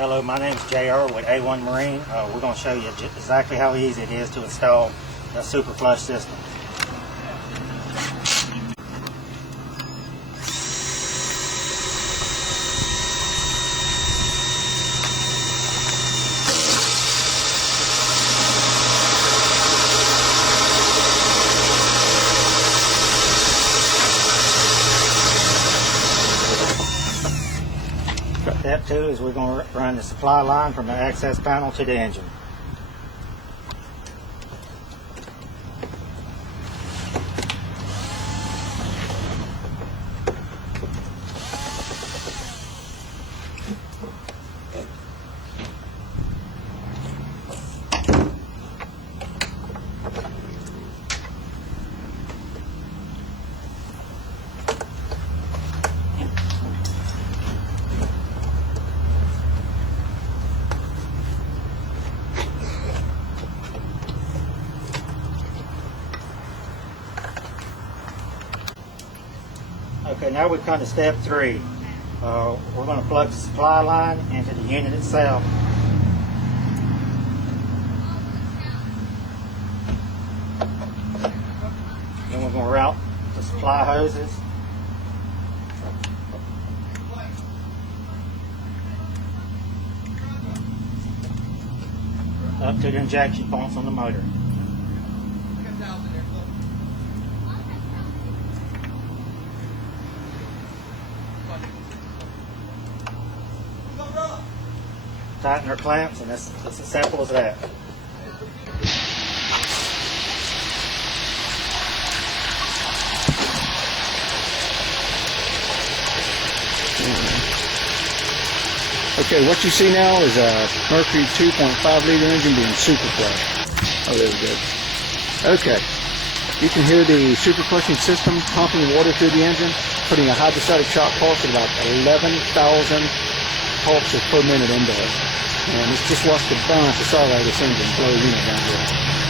Hello, my name is JR with A1 Marine. We're going to show you exactly how easy it is to install the SUPERFLUSH system. Step 2 is we're going to run the supply line from the access panel to the engine. Okay, now we come to step 3. We're going to plug the supply line into the unit itself. Then we're going to route the supply hoses up to the injection points on the motor. Tighten our clamps, and it's as simple as that. Okay, what you see now is a Mercury 2.5 liter engine being SUPERFLUSH. Oh, there we go. Okay, you can hear the SUPERFLUSHing system pumping water through the engine, putting a hydrostatic shock pulse at about 11,000 pulses per minute into it. And it's just watched a bunch of solid this engine blow a unit down here.